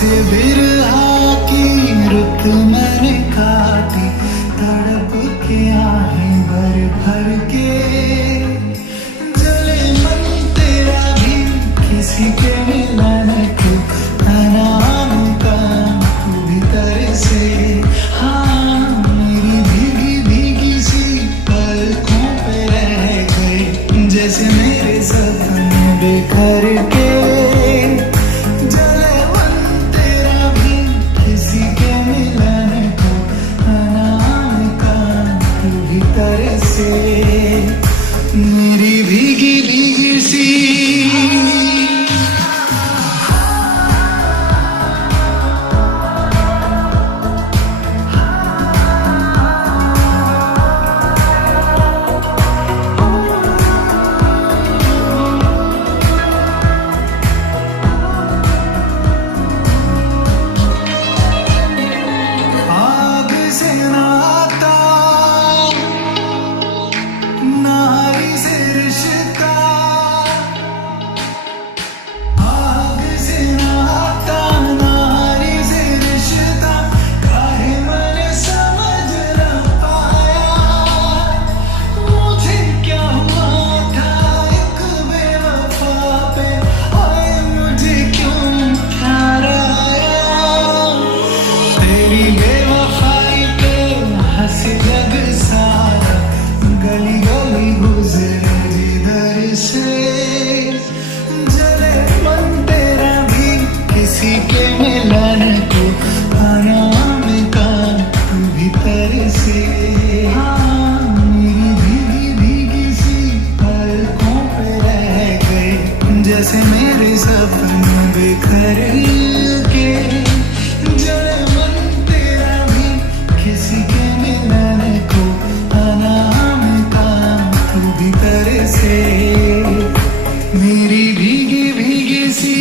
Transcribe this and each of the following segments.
जैसे बिरहा की रुत मैंने काटी, तड़प के आहें भर भर के। जले मन तेरा भी किसी के मिलन को, अनाम का तू भीतर से। हाँ मेरी भीगी भीगी सी पलकों पे रह गई, जैसे मेरे सपने बिखर के। जले मन तेरा भी किसी के मिलन को, अनाम का तू भीतर से। मेरी भीगी भीगी सी आग से नाता, नारी से रिश्ता। आग से नाता, नारी से रिश्ता, काहे मैंने समझ न पाया। मुझे क्या हुआ था एक बेवफा पे, ओए मुझे क्यों प्यार आया। तेरी बेवफाई पे हंस जग सारा, गली गली गुजरे जिधर से। जले मन तेरा भी किसी के मिलन को, अनाम का तू भीतर से। हाँ मेरी भीगी भीगी सी पलकों पे रह गए, जैसे मेरे सपने बिखर के। जले मन तेरा भी किसी के मिलन को, अनाम का तू भीतर से। मेरी भीगी भीगी सी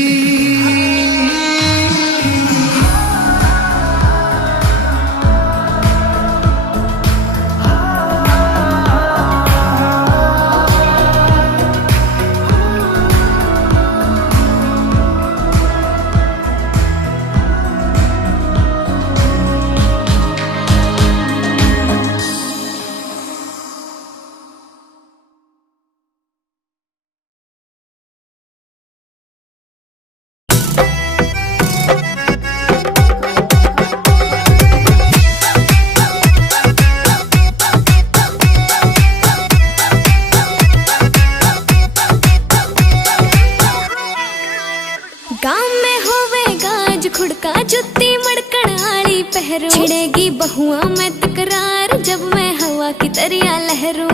गाँव में होवेगा आज खुड़का, जुत्ती मड़कण आली पहरू। छिड़ेगी बहुआ में तकरार, जब मैं हवा की तरिया लहरू।